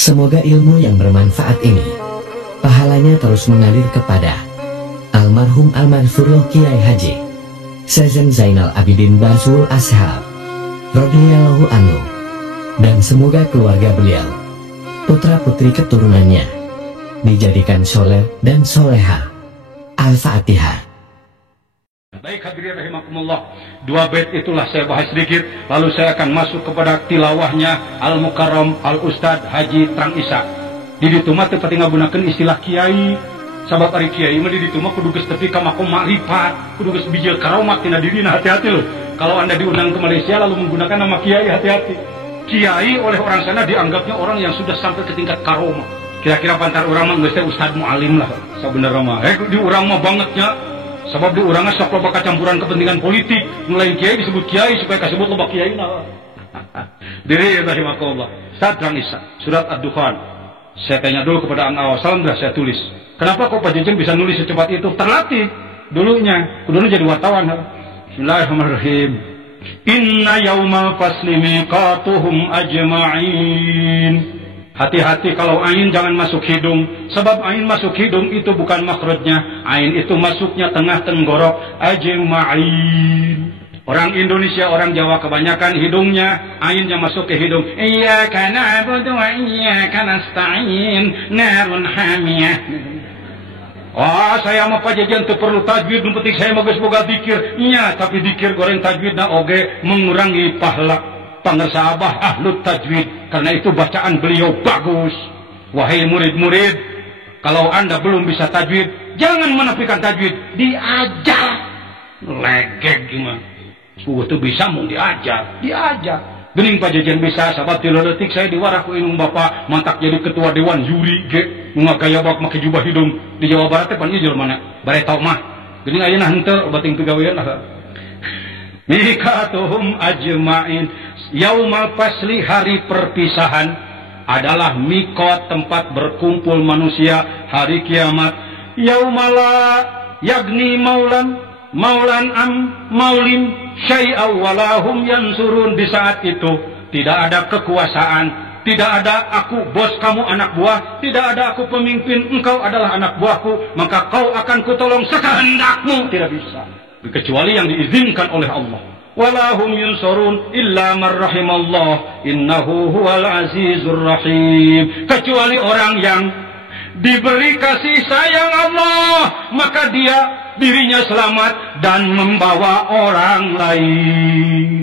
Semoga ilmu yang bermanfaat ini pahalanya terus mengalir kepada almarhum almarhum Kiai Haji Sezen Zainal Abidin Basul Ashab radhiyallahu anhu, dan semoga keluarga beliau, putra-putri keturunannya dijadikan soleh dan soleha. Al-Fatihah. Baik hadirin rahimakumullah, 2 bait itulah saya bahas sedikit, lalu saya akan masuk kepada tilawahnya Al-Mukarram Al-Ustad Haji Trang Isa. Di ditu mah teu pati ngagunakeun istilah kiai, sabab ari kiai mah di ditu mah kudu geus tepi ka makom makrifat, kudu geus bijil karomat tina dirina, hati-hati loh. Kalau Anda diundang ke Malaysia lalu menggunakan nama kiai, hati-hati. Kiai oleh orang sana dianggapnya orang yang sudah sampai ke tingkat karomah. Kira-kira pantar urang mah geus teh ustad mualim lah sabenerna mah. Di urang mah bangetnya. Sebab di urangnya sok loba kacampuran kepentingan politik, mulai kiai disebut kiai supaya kasebut loba kiai nah. Diri rahimakumullah. Ustaz Trang Isa, surat Ad-Dukhan. Saya tanya dulu kepada Ang Awas, salam dah saya tulis. Kenapa kok Pak Jejen bisa nulis secepat itu? Terlatih dulunya, kudunya jadi wartawan. Bismillahirrahmanirrahim. Inna yaumal fasli miqatuhum ajma'in. Hati-hati kalau ain jangan masuk hidung, sebab ain masuk hidung itu bukan makhrajnya, ain itu masuknya tengah tenggorok. Ajma'in. Orang Indonesia, orang Jawa kebanyakan hidungnya, ainnya masuk ke hidung. Iyyaka na'budu wa iyyaka nasta'in, narun hamiyah. Oh, saya mah Pak Jejen teu perlu tajwid, nu penting saya mah geus boga zikir. Nya, tapi zikir goreng tajwidna oge mengurangi pahala pangersa abah ahlut tajwid, karena itu bacaan beliau bagus. Wahai murid-murid, kalau Anda belum bisa tajwid, jangan menafikan tajwid, diajar. Legeg gimana? Suguh tuh bisa mau diajar. Gening Pak Jejen bisa, sahabat 3 detik saya diwarah ku inung bapak mantak jadi ketua dewan juri ge, nungga gaya bak make jubah hidung di Jawa Barat teh pan ieu mana? Bare tau mah. Gening ayeuna henteu bating pegawean lah. Mikatuhum ajma'in. Yaumal fasli, hari perpisahan, adalah mikot, tempat berkumpul manusia hari kiamat. Yaumala yagni maulan am maulin syai'aw walahum yansurun. Di saat itu tidak ada kekuasaan, tidak ada aku bos kamu anak buah, tidak ada aku pemimpin engkau adalah anak buahku, maka kau akan kutolong sekehendakmu. Tidak bisa, kecuali yang diizinkan oleh Allah. Walahum yunsurun illa man rahimallah innahu huwal azizur rahim. Kecuali orang yang diberi kasih sayang Allah, maka dia dirinya selamat dan membawa orang lain.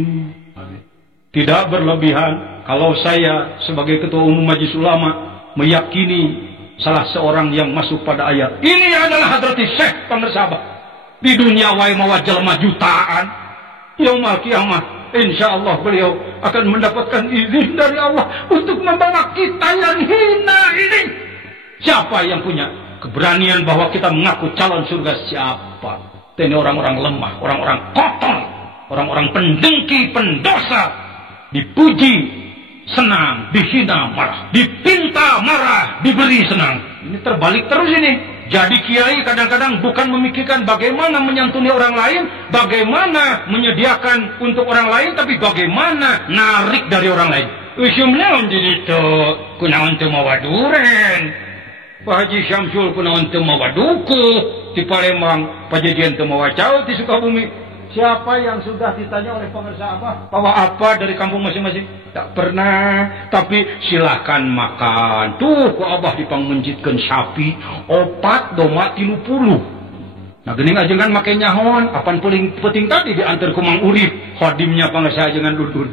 Tidak berlebihan kalau saya sebagai ketua umum Majelis Ulama meyakini salah seorang yang masuk pada ayat ini adalah Hadrati Syekh Pangersabah. Di dunia wae mawa jelema jutaan, yaumul kiamah insyaallah beliau akan mendapatkan izin dari Allah untuk membawa kita yang hina ini. Siapa yang punya keberanian bahwa kita mengaku calon surga? Siapa? Ini orang-orang lemah, orang-orang kotor, orang-orang pendengki, pendosa. Dipuji senang, dihina marah, dipinta marah, diberi senang. Ini terbalik terus ini. Jadi kiai kadang-kadang bukan memikirkan bagaimana menyantuni orang lain, bagaimana menyediakan untuk orang lain, tapi bagaimana narik dari orang lain. Usumnya jadi itu kunaon teu mawa duren. Pak Haji Syamsul kunaon teu mawa duku di Palembang, Pak Jejen teu mawa caut di Sukabumi. Siapa yang sudah ditanya oleh pengersa Abah bawa apa dari kampung masing-masing? Tak pernah. Tapi silakan makan. Tuh ku Abah dipangmenjitkeun sapi 4 doma 30. Nah geuning ajengan make nyahon, apan paling penting tadi diantar ku Mang Urip, khadimnya pengersa ajengan Dudun.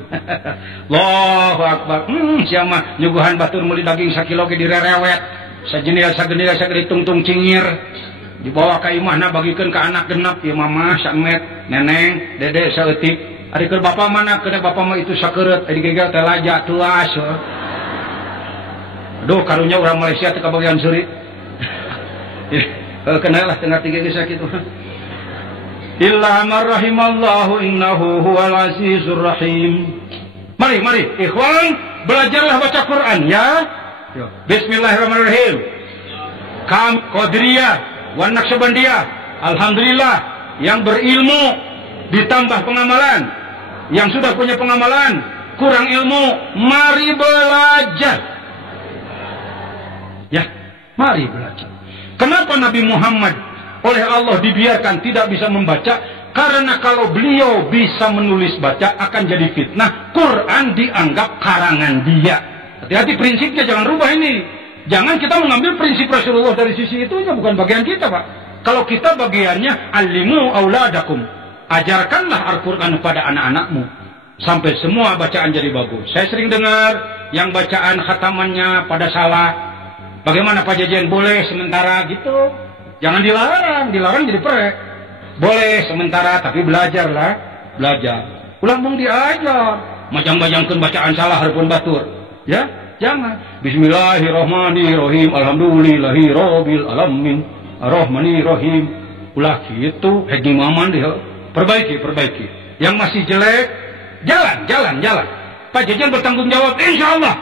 Allahu Akbar. Sia mah nyuguhan batur meuli daging sakilo ge direrewet. Sajenis sagede tungtung cingir. Dibawa ke imahna bagikeun ka anak genep, ieu mamah samet, neneng, dede saeutik. Ari keur bapa mana? Keur bapa mah itu sakeureut, ari gegel teh laja tuas. Aduh karunya urang Malaysia teh kabagian seuri. Kenal lah tengah tiga geus sakitu. illa man rahimallahu innahu huwal azizur rahim. Mari ikhwan, belajarlah baca Quran ya. Bismillahirrahmanirrahim. Qadiriyah wa Naqsyabandiyah, alhamdulillah yang berilmu ditambah pengamalan, yang sudah punya pengamalan kurang ilmu, mari belajar ya, mari belajar. Kenapa Nabi Muhammad oleh Allah dibiarkan tidak bisa membaca? Karena kalau beliau bisa menulis baca akan jadi fitnah. Quran dianggap karangan dia. Hati-hati prinsipnya, jangan rubah ini. Jangan kita mengambil prinsip Rasulullah dari sisi itunya, bukan bagian kita, Pak. Kalau kita bagiannya alimu auladakum, ajarkanlah Al-Quran kepada anak-anakmu sampai semua bacaan jadi bagus. Saya sering dengar yang bacaan khatamannya pada salah. Bagaimana Pak Jajan? Boleh sementara gitu, jangan dilarang jadi perek. Boleh sementara, tapi belajarlah, belajar. Ulang mung diajar, majang-majangkeun bacaan salah hareupeun batur. Ya, jangan. Bismillahirrahmanirrahim. Alhamdulillahirabbil alamin. Arrahmanirrahim. Ulah kitu, hegi maman deh. Perbaiki. Yang masih jelek, jalan. Pak Jajan bertanggung jawab insyaallah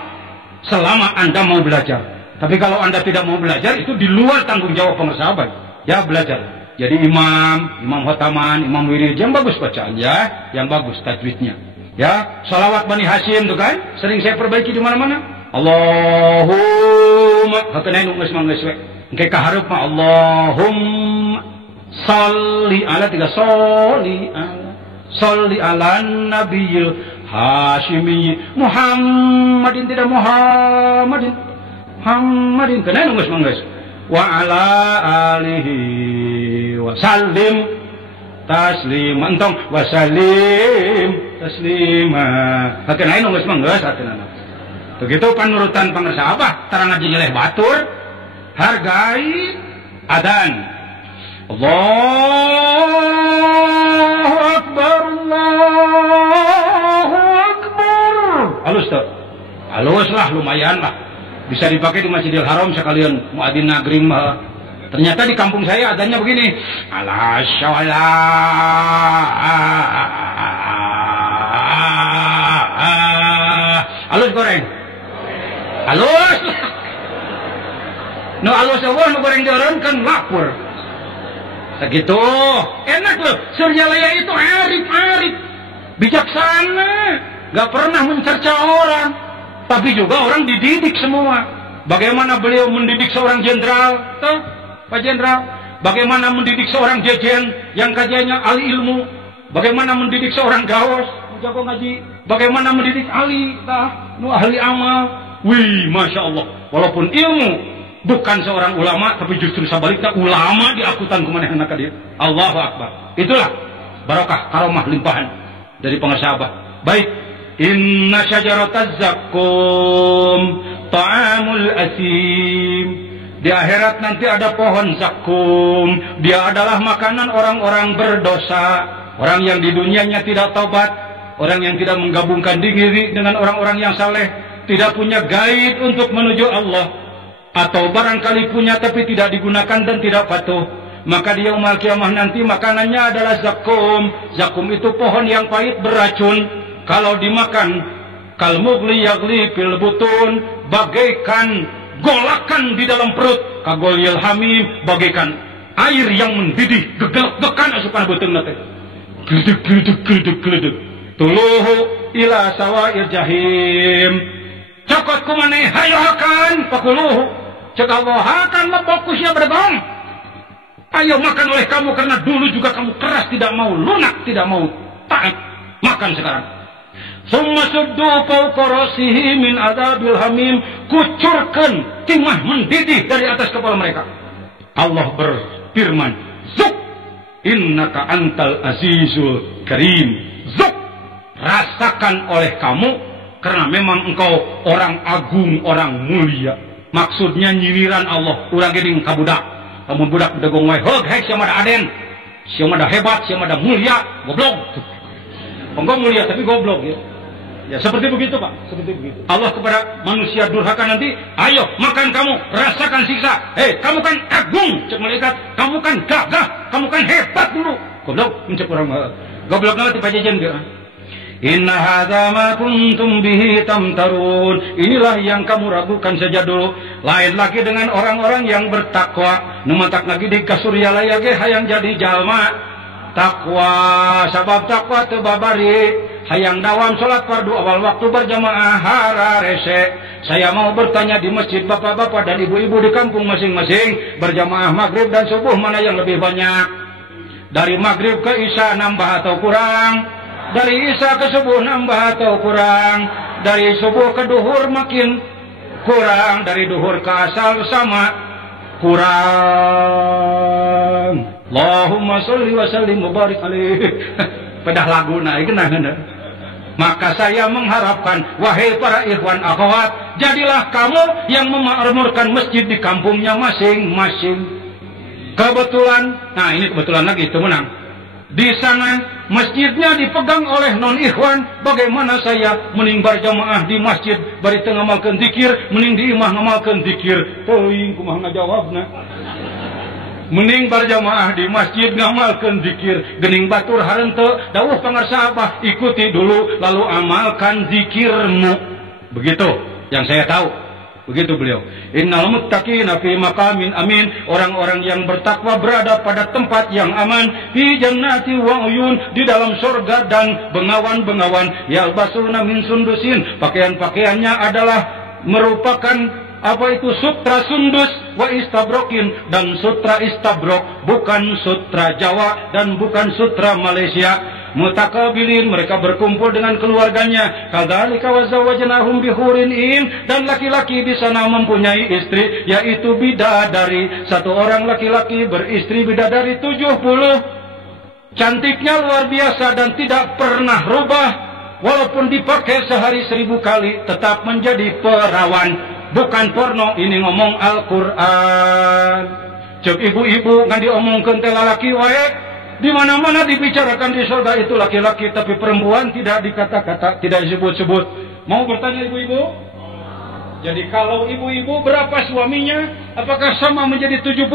selama Anda mau belajar. Tapi kalau Anda tidak mau belajar, itu di luar tanggung jawab pengersahabat. Ya, belajar. Jadi imam khataman, imam wirid yang bagus bacaan ya, yang bagus tajwidnya. Ya, salawat Bani Hashim tuh kan, sering saya perbaiki di mana-mana. Allahumma hakeun nu geus manggeus we. Engke kahareup mah Allahumma sholli ala tiga sholli ala nabiyil Hashimi Muhammadin tidak Muhammadin kena nu geus manggeus. Wa ala alihi wa sallim taslima entong wa sallim taslima hakeun aya nu geus manggeus hakeunana. Begitu panurutan pangersa apa tarang ngaji jeleh batur, hargai adzan. Allahu akbar. Halus tuh, halus lah, lumayan lah. Bisa dipakai di Masjidil Haram sekalian muadzin nagring mah. Ternyata di kampung saya adanya begini. Ala halus goreng. Halus. No halus eueuh nu goreng dieureunkeun lapur. Segitu. Enak loh. Suryalaya itu arif. Bijaksana. Gak pernah mencerca orang. Tapi juga orang dididik semua. Bagaimana beliau mendidik seorang jenderal, Pak Jenderal? Bagaimana mendidik seorang jejen yang kajiannya ahli ilmu? Bagaimana mendidik seorang gaos, jago ngaji? Bagaimana mendidik ahli, ahli amal? Wih, masya Allah. Walaupun ilmu bukan seorang ulama, tapi justru sebaliknya ulama diakutan kumanehna ka dieu. Allahu Akbar. Itulah barokah karomah limpahan dari pengersahabat. Baik. Inna syajarataz zakum ta'amul asim. Di akhirat nanti ada pohon zakum. Dia adalah makanan orang-orang berdosa, orang yang di dunianya tidak taubat, orang yang tidak menggabungkan diri dengan orang-orang yang saleh, tidak punya guide untuk menuju Allah, atau barangkali punya tapi tidak digunakan dan tidak patuh. Maka di yaumul kiamah nanti makanannya adalah zakum. Zakum itu pohon yang pahit beracun. Kalau dimakan, kalmugli yagli fil butun, bagaikan golakan di dalam perut, kagolyil hamim, bagaikan air yang mendidih, gegelek-gekan asupan beuteungna teh. Gledeg. Tuluhu ila sawair jahim. Cokot kumaneh hayohakan pakuluhu. Cek Allah akan memfokusnya bergong. Ayo makan oleh kamu karena dulu juga kamu keras, tidak mau lunak, tidak mau taat. Makan sekarang. Summa suddu fawqa rasihi min adzabil hamim. Kucurkan timah mendidih dari atas kepala mereka. Allah berfirman, Zuk, innaka antal azizul karim. Zuk, rasakan oleh kamu karena memang engkau orang agung, orang mulia. Maksudnya nyiriran Allah. Urang geuning ka budak. Kamu budak bedegong wae, heug hek sia mah aden. Sia mah hebat, sia mah mulia, goblok. Enggak mulia tapi goblok ya. Ya seperti begitu Pak, seperti begitu. Allah kepada manusia durhaka nanti, ayo makan kamu, rasakan siksa. Kamu kan agung, cek malaikat. Kamu kan gagah, kamu kan hebat dulu. Goblok, mencek orang goblok nanti pajajan dia. Inna hadza ma kuntum bihi tamtarun. Inilah yang kamu ragukan saja dulu. Lain lagi dengan orang-orang yang bertakwa. Numatak lagi di kasurya layage hayang jadi jalma. Takwa, sabab takwa teu babari. Hayang dawam sholat fardu awal waktu berjamaah hararese. Saya mau bertanya di masjid bapak-bapak dan ibu-ibu di kampung masing-masing, berjamaah maghrib dan subuh mana yang lebih banyak? Dari maghrib ke isya nambah atau kurang? Dari isya ke subuh nambah atau kurang? Dari subuh ke duhur makin kurang? Dari duhur ke asal sama kurang? Allahumma sholli wa sallim wa barik alaih. Pedah lagu naik kenangan. Maka saya mengharapkan, wahai para ikhwan akhwat, jadilah kamu yang memakmurkan masjid di kampungnya masing-masing. Kebetulan, nah ini kebetulan lagi itu menang. Di sana masjidnya dipegang oleh non ikhwan. Bagaimana saya mending berjamaah di masjid bari teu ngamalkeun zikir, mending di imah ngamalkeun zikir. Teuing kumaha ngajawabna. Mending berjamaah di masjid ngamalkan zikir. Gening batur harenteu dawuh pangarsa apa? Ikuti dulu lalu amalkan zikirmu. Begitu yang saya tahu. Begitu beliau. Innal muttaqina fi maqamin amin. Orang-orang yang bertakwa berada pada tempat yang aman. Fi jannati wa uyun. Di dalam surga dan bengawan-bengawan. Yalbasuna min sundusin. Pakaian-pakaiannya adalah merupakan apa itu sutra sundus wa istabrokin, dan sutra istabrok, bukan sutra Jawa dan bukan sutra Malaysia. Mutakabilin, mereka berkumpul dengan keluarganya. Kadzalika wazawwajnahum bihurin in, dan laki-laki di sana mempunyai istri yaitu bidadari. Satu orang laki-laki beristri bidadari 70. Cantiknya luar biasa dan tidak pernah rubah. Walaupun dipakai sehari 1000 kali tetap menjadi perawan. Bukan porno, ini ngomong Al-Quran. Cek ibu-ibu ngan diomongkeun teh lalaki wae. Di mana-mana dibicarakan di surga itu laki-laki, tapi perempuan tidak dikata-kata, tidak disebut-sebut. Mau bertanya ibu-ibu? Jadi kalau ibu-ibu berapa suaminya? Apakah sama menjadi 70?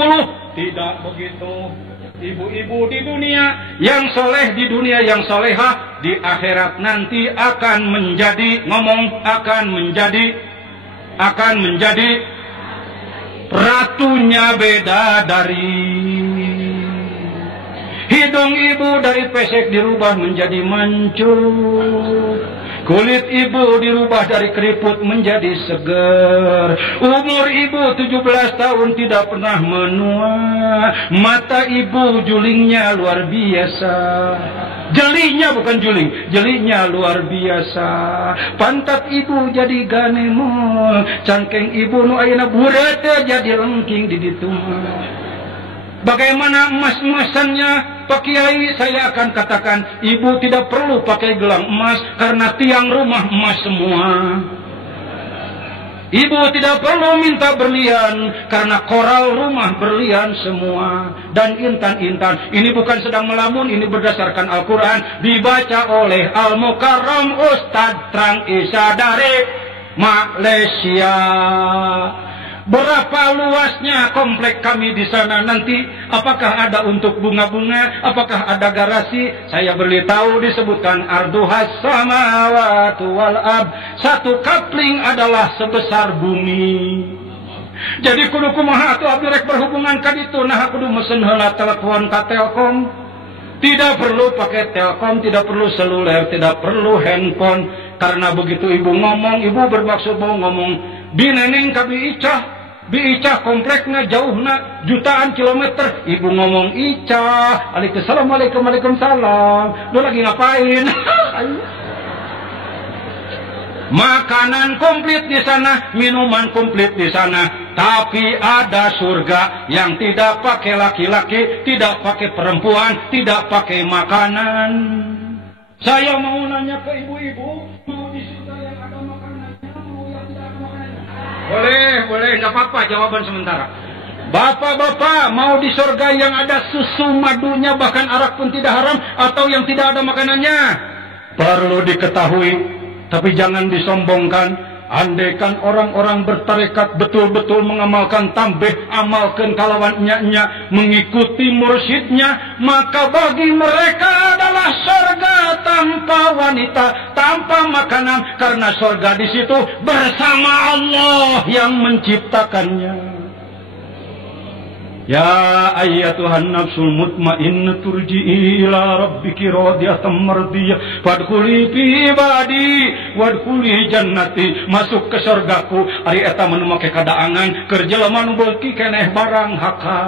Tidak begitu. Ibu-ibu di dunia yang soleh, di dunia yang solehah, di akhirat nanti akan menjadi, ngomong akan menjadi ratunya bidadari. Hidung ibu dari pesek dirubah menjadi mancung. Kulit ibu dirubah dari keriput menjadi seger. Umur ibu 17 tahun tidak pernah menua. Mata ibu julingnya luar biasa. Jelinya bukan juling, jelinya luar biasa. Pantat ibu jadi ganemol. Cangkeng ibu nu ayeuna buret jadi lengking di ditu. Bagaimana emas-emasannya? Pak Kiai, saya akan katakan, ibu tidak perlu pakai gelang emas karena tiang rumah emas semua. Ibu tidak perlu minta berlian karena koral rumah berlian semua. Dan intan-intan, ini bukan sedang melamun, ini berdasarkan Al-Quran, dibaca oleh Al-Mukarram Ustadz Trang Isa dari Malaysia. Berapa luasnya komplek kami di sana nanti? Apakah ada untuk bunga-bunga? Apakah ada garasi? Saya beritahu disebutkan arduhas samawati wal ard. Satu kapling adalah sebesar bumi. Jadi kudu kumaha atuh abdi rek berhubungan ka ditu, nah kudu mesen heula telepon ka Telkom. Tidak perlu pakai Telkom, tidak perlu seluler, tidak perlu handphone. Karena begitu ibu ngomong, ibu bermaksud mau ngomong bineneng ka Biicah. Biicah kompleknya jauhna jutaan kilometer. Ibu ngomong Icah. Assalamualaikum, waalaikumsalam. Lu lagi ngapain? Makanan komplit di sana, minuman komplit di sana. Tapi ada surga yang tidak pakai laki-laki, tidak pakai perempuan, tidak pakai makanan. Saya mau nanya ke ibu-ibu, mau di surga yang ada makanannya, mau yang tidak ada makanannya? Boleh, nggak apa-apa, jawaban sementara. Bapak-bapak, mau di surga yang ada susu madunya, bahkan arak pun tidak haram, atau yang tidak ada makanannya? Perlu diketahui, Tapi jangan disombongkan. Andaikan orang-orang bertarekat betul-betul mengamalkan tambih, amalkan kalawan nya mengikuti mursyidnya, maka bagi mereka adalah surga tanpa wanita, tanpa makanan, karena surga di situ bersama Allah yang menciptakannya. Ya ayyatuhan nafsul mutmainnah turji'i ila rabbiki radiyatan mardiyah fadkhuli fi ibadi wadkhuli jannati. Masuk ke surgaku. Ari eta manu make kadaangan keur jelema nu beuki keneh barang haka.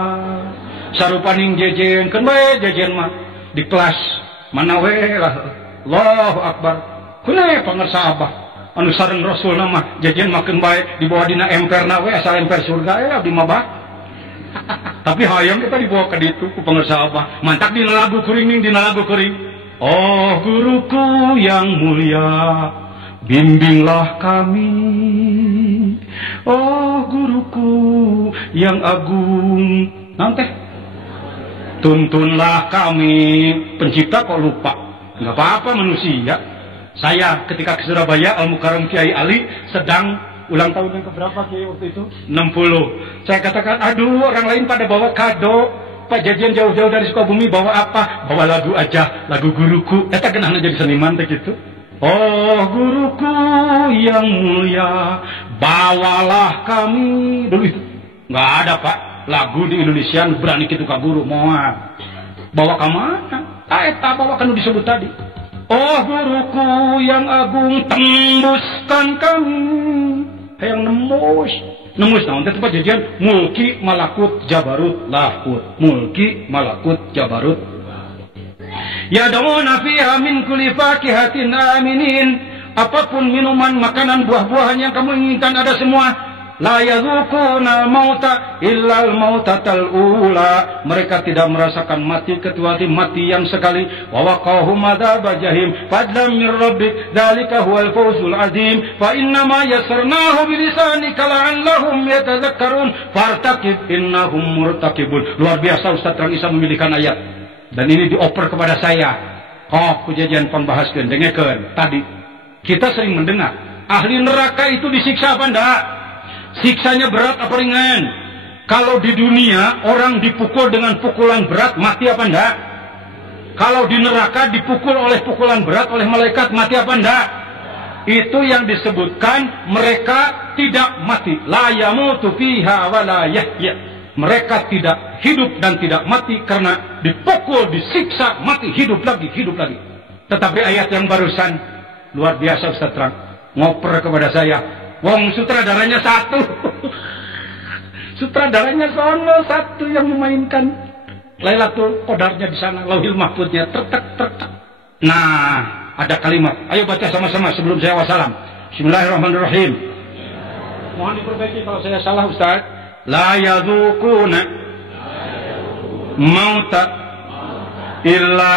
Sarupaning jejenkeun bae jejen mah di kelas mana we lah. Allahu akbar. Kunae pangarsa Abah anu sareng Rasul nama jejen makeun bae dibawa dina emperna we asal emper surga abdi mah bah. Tapi hayang kita dibawa ke ditu ku pangarsa Abah. Mantak dina lagu kuring ning dina lagu kuring. Oh guruku yang mulia, bimbinglah kami. Oh guruku yang agung, nanti tuntunlah kami. Pencipta kok lupa? Nggak apa-apa manusia. Saya ketika ke Surabaya, Al-Mukarram Kiai Ali sedang ulang tahun yang keberapa Kiai waktu itu? 60. Saya katakan, aduh orang lain pada bawa kado. Pak Jajan jauh-jauh dari Sukabumi bawa apa? Bawa lagu aja, lagu guruku. Eta kenapa jadi seniman gitu? Oh guruku yang mulia, bawalah kami. Dulu itu nggak ada Pak lagu di Indonesia berani gitu ka guru moal. Bawa ke mana? Eta bawa kan disebut tadi. Oh guruku yang agung, tembuskan kami. Yang nembus naon teh tempat jajan mulki malakut jabarut lahut, mulki malakut jabarut. Ya dauna fiha min kulli fakihatin aminin. Apapun minuman, makanan, buah-buahan yang kamu inginkan ada semua. La yadzuquna mauta illal mautatal ula. Mereka tidak merasakan mati kecuali mati yang sekali. Wa waqahum adzab jahim fadlan min rabbik dzalika huwal fawzul azim. Fa inna ma yassarnahu bilisanika la'allahum yatadzakkarun fartaqib innahum murtaqibun. Luar biasa Ustaz Terang Isa memilihkan ayat. Dan ini dioper kepada saya. Oh, kejadian pembahaskeun dengekeun tadi. Kita sering mendengar ahli neraka itu disiksa apa enggak? Siksanya berat apa ringan? Kalau di dunia orang dipukul dengan pukulan berat mati apa enggak? Kalau di neraka dipukul oleh pukulan berat oleh malaikat mati apa enggak? Itu yang disebutkan mereka tidak mati. La yamutu fiha wa la yahya. Mereka tidak hidup dan tidak mati karena dipukul, disiksa, mati, hidup lagi, hidup lagi. Tetapi ayat yang barusan luar biasa Ustaz Terang. Ngoper kepada saya. Wong sutradaranya satu. Sutradaranya sono satu yang memainkan Lailatul Qadarnya di sana, Lauhil Mahfuznya tertek. Nah, ada kalimat. Ayo baca sama-sama sebelum saya wassalam. Bismillahirrahmanirrahim. Mohon diperbaiki kalau saya salah Ustaz. La yadzuquna mauta illa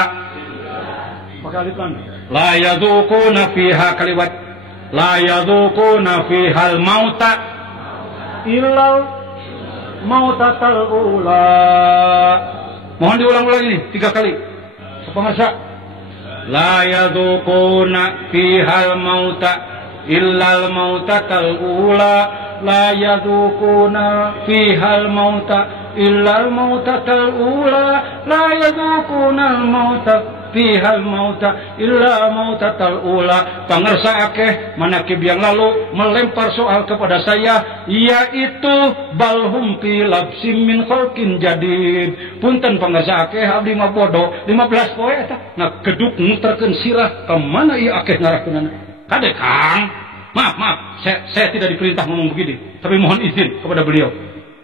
la yadzuquna fiha kaliwat la yadzuquna fiha al-mauta illa mautatal ula. Mohon diulang-ulang ini 3 kali. Pemirsa, la yadzuquna fiha al-mauta illa al-mautatal ula. La yadzuquna fiha al-mauta illa al-mautatal ula. La yadzuquna al-mauta fiha al-mauta illa mautatal ula. Pangersa akeh manakib yang lalu melempar soal kepada saya, yaitu balhum fi labsim min khalqin jadid. Punten pangersa akeh abdi mah bodoh 15 poe eta ngageduk muterkeun sirah ka mana ieu akeh ngarakeunana. Kade Kang, maaf, saya tidak diperintah ngomong begini, tapi mohon izin kepada beliau.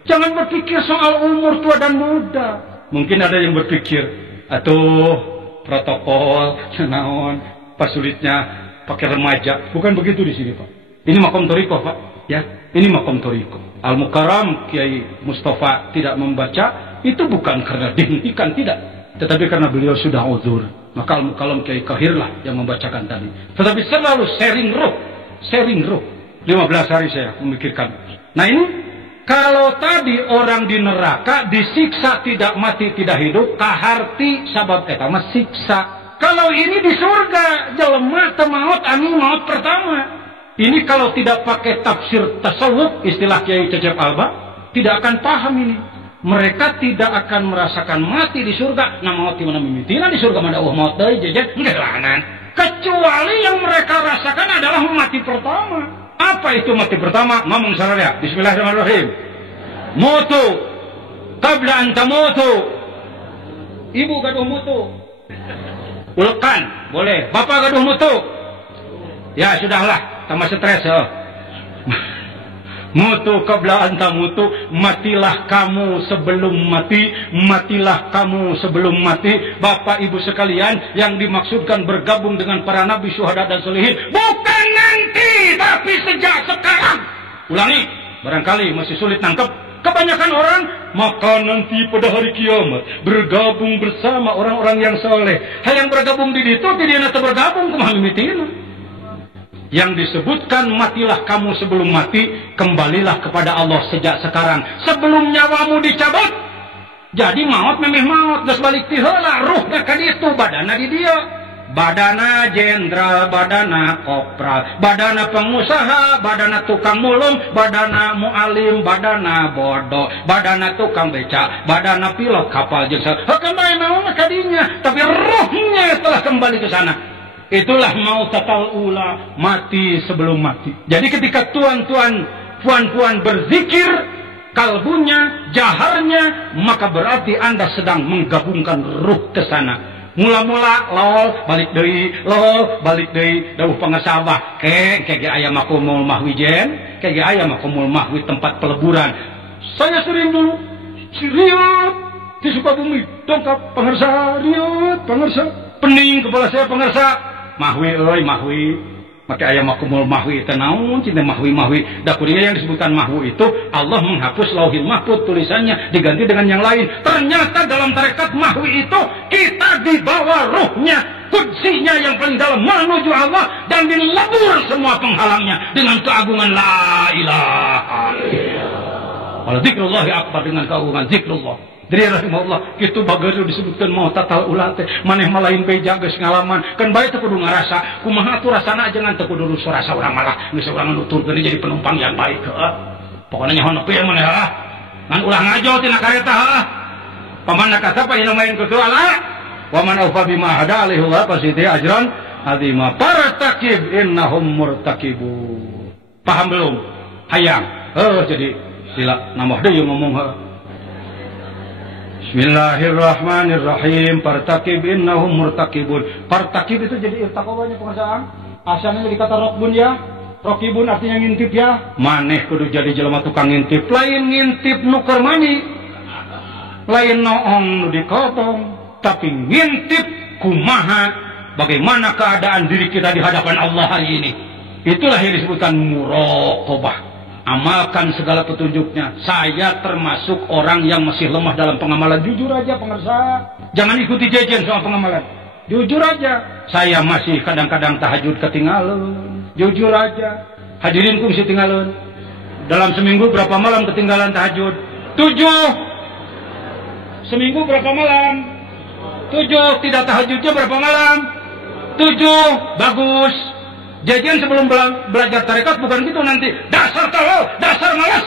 Jangan berpikir soal umur tua dan muda. Mungkin ada yang berpikir, atuh protokol, naon, pas sulitnya pakai remaja. Bukan begitu di sini Pak. Ini makom toriko Pak. Ya, ini makom toriko. Al-Mukarram Kiai Mustafa tidak membaca itu bukan karena dihentikan, tidak, tetapi karena beliau sudah uzur. Maka Al-Mukarram Kiai Kahirlah yang membacakan tadi. Tetapi selalu sharing roh 15 hari saya memikirkan. Nah ini kalau tadi orang di neraka disiksa tidak mati tidak hidup kaharti sabab eta mah siksa Kalau ini di surga, jelema teu maut anu maut pertama. Ini kalau tidak pakai tafsir tasawuf, istilah Kiai Cecep Alba, tidak akan paham ini. Mereka tidak akan merasakan mati di surga. Nah maut di mana mimitina di surga mana maut deui jejen ngelanan. Kecuali yang mereka rasakan adalah mati pertama. Apa itu mati pertama? Ngomong saraya. Bismillahirrahmanirrahim. Mutu qabla an tamutu. Ibu gaduh mutu. Ulkan, boleh. Bapak gaduh mutu. Ya sudahlah, tambah stres ya. Mutu qabla an tamutu, matilah kamu sebelum mati, matilah kamu sebelum mati. Bapak Ibu sekalian, yang dimaksudkan bergabung dengan para nabi, syuhada dan sholihin bukan nanti, tapi sejak sekarang. Ulangi, barangkali masih sulit nangkep. Kebanyakan orang maka nanti pada hari kiamat bergabung bersama orang-orang yang soleh. Hayang bergabung di situ, tidak nanti bergabung kumaha mimitina. Yang disebutkan matilah kamu sebelum mati, kembalilah kepada Allah sejak sekarang, sebelum nyawamu dicabut. Jadi maut memeh maut, geus balik ti heula, ruhna ka ditu, badana di dia. Badana jenderal, badana kopral, badana pengusaha, badana tukang mulung, badana mualim, badana bodoh, badana tukang beca, badana pilot kapal jeung kembali mau kadinya, tapi ruhnya telah kembali ke sana. Itulah mautatul ula, mati sebelum mati. Jadi ketika tuan-tuan, puan-puan berzikir, kalbunya, jaharnya, maka berarti Anda sedang menggabungkan ruh ke sana. Mula-mula lol balik deui, lol balik deui, dawuh pangasabah, kege aya makumul mahwijen, kege aya makumul mahwi tempat peleburan. Saya sering dulu siriat di Sukabumi, dongkap pangarsa, riat pangarsa, pening kepala saya pangarsa. Mahwi euy mahwi, make aya makumul mahwi teh naon cinta mahwi da kuring yang disebutkan mahwi itu Allah menghapus lauhil mahfuz tulisannya diganti dengan yang lain. Ternyata dalam tarekat mahwi itu kita dibawa ruhnya, kursinya yang paling dalam menuju Allah dan dilebur semua penghalangnya dengan keagungan la ilaha illallah. Wal zikrullahi akbar, dengan keagungan zikrullah. Dari rahimahullah kitu bageur disebutkan mautatul ula teh maneh malain beja geus ngalaman kan bae teu kudu ngarasa kumaha atuh rasana aja ngan teu kudu rasa urang malah geus urang nuturkeun jadi penumpang yang baik heuh. Pokona nyaho nepi maneh heuh. Ngan ulah ngajo tina kareta heuh. Pamanna kasapa yang main kudu ala wa man aufa bima hada alaihi wa fasiti ajran azima. Partakib innahum murtakibun. Paham belum? Hayang. Jadi sila nambah deui ngomong heuh. Bismillahirrahmanirrahim. Partakib innahum murtakibun. Partakib itu jadi irtaqabanya pengerjaan. Asalnya jadi kata rokbun ya. Rokibun artinya ngintip ya. Maneh kudu jadi jelema tukang ngintip. Lain ngintip nuker mani, lain noong nu dikotong, tapi ngintip kumaha bagaimana keadaan diri kita di hadapan Allah hari ini. Itulah yang disebutkan muraqabah. Amalkan segala petunjuknya. Saya termasuk orang yang masih lemah dalam pengamalan. Jujur aja pengersa. Jangan ikuti jejen soal pengamalan. Jujur aja. Saya masih kadang-kadang tahajud ketinggalan. Jujur aja. Hadirin kung si tinggalan. Dalam seminggu berapa malam ketinggalan tahajud? 7. Seminggu berapa malam? 7. Tidak tahajudnya berapa malam? 7. Bagus. Jajan sebelum belajar tarekat bukan gitu nanti. Dasar tolol, dasar malas.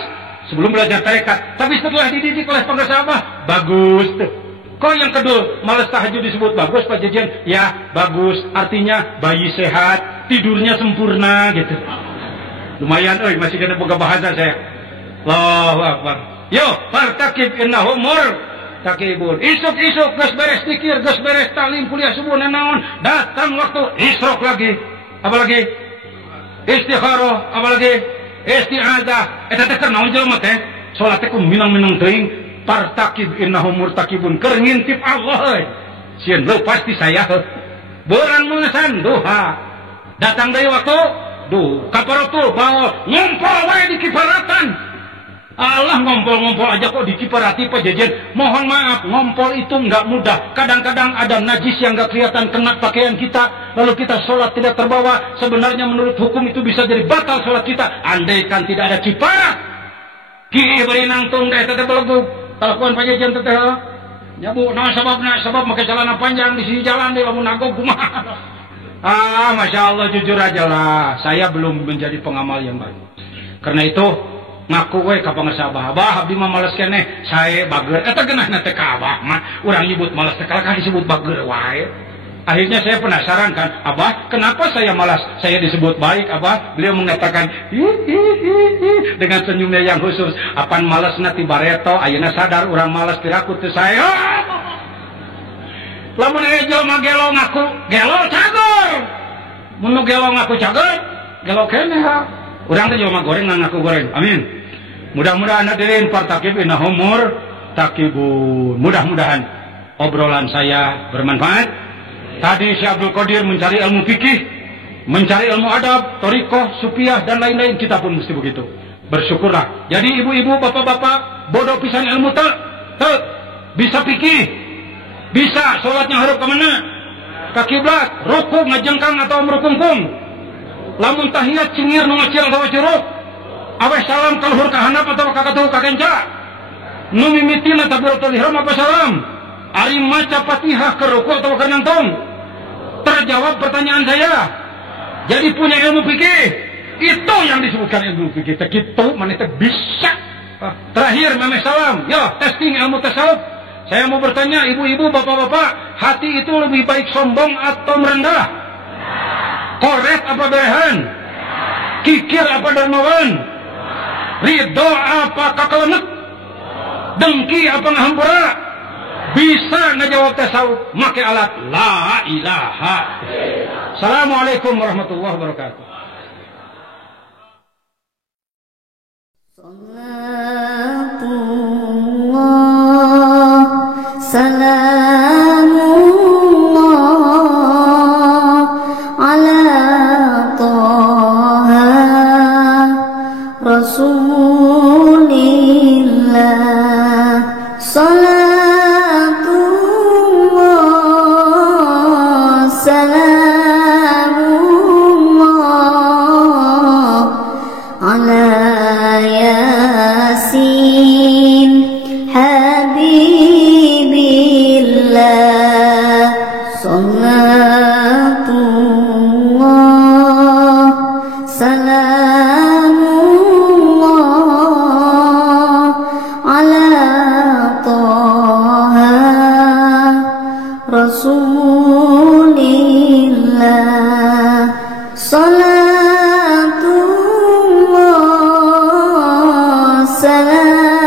Sebelum belajar tarekat. Tapi setelah dididik oleh pengesabah, bagus tuh. Kok yang kedua, malas tahajud disebut bagus Pak Jajan? Ya, bagus. Artinya bayi sehat, tidurnya sempurna gitu. Lumayan, masih kena boga bahasa saya. Allahu Akbar. Yo, partakib innahum murtakibun. Isuk-isuk, gas beres dikir, gas beres talim, kuliah subuh naon. Datang waktu isrok lagi. Apalagi istikharah, apalagi isti'adzah. Eta teh keur naon jelema teh? Salat teh ku minang-minang teuing. Partakib innahum murtakibun, keur ngintip Allah. Sieun pasti saya beurang meungesan duha. Datang deui waktu kaparatul baul, ngumpul wae di kiparatan. Allah ngompol-ngompol aja kok dikiparati Pak Jajan. Mohon maaf, ngompol itu nggak mudah. Kadang-kadang ada najis yang nggak kelihatan kena pakaian kita, lalu kita sholat tidak terbawa. Sebenarnya menurut hukum itu bisa jadi batal sholat kita. Andaikan tidak ada kiparat. Ki beri nangtung deh teteh belegu. Telepon Pak Jajan teteh. Ya Bu, nah sebab pakai celana panjang di sini jalan di lamun nagog kumaha. Masya Allah, jujur aja lah, saya belum menjadi pengamal yang baik. Karena itu ngaku we ka pangarsa Abah abdi mah males keneh sae bager eta geunahna teh ka Abah mah urang nyebut males teh kalahkah disebut bager wae. Akhirnya saya penasaran kan, Abah kenapa saya malas? Saya disebut baik Abah. Beliau mengatakan dengan senyumnya yang khusus, apan malasna ti bareto ayeuna sadar urang malas tiraku teh saya. Lamun aya jelema gelo ngaku gelo cager, mun gelo ngaku cager gelo keneh ha. Urang teh jelema goreng ngaku goreng. Amin. Mudah-mudahan hadirin partakib inna humur takibun. Mudah-mudahan obrolan saya bermanfaat. Tadi Syekh Abdul Qadir mencari ilmu fikih, mencari ilmu adab, thariqah, sufiah dan lain-lain, kita pun mesti begitu. Bersyukurlah. Jadi ibu-ibu, bapak-bapak, bodoh pisan ilmu tak bisa fikih, bisa sholatnya harap ke mana? Ke kiblat, ruku ngajengkang atau merukungkung. Lamun tahiyat cingir nu ngacil atau curug. Aweh salam kaluhur ka handap atau ka katuh ka kenca. Nu mimitina takbiratul ihram apa salam? Ari maca Fatihah ke ruku atau ke nyantong? Terjawab pertanyaan saya. Jadi punya ilmu fikih. Itu yang disebutkan ilmu fikih. Gitu mana itu bisa. Terakhir Mame salam. Yo testing ilmu tasawuf. Saya mau bertanya ibu-ibu, bapak-bapak, hati itu lebih baik sombong atau merendah? Koret apa berehan? Kikir apa dermawan? Ridho apa kakelenek? Dengki apa ngahampura? Bisa ngejawab tasawuf make alat la ilaha. Assalamualaikum warahmatullahi wabarakatuh. Salatullah salamullah ala Taha Rasulillah. Salamullah ala Yasin Habibillah. Salatullah salamullah ala Taha Rasulillah. Salatullah salam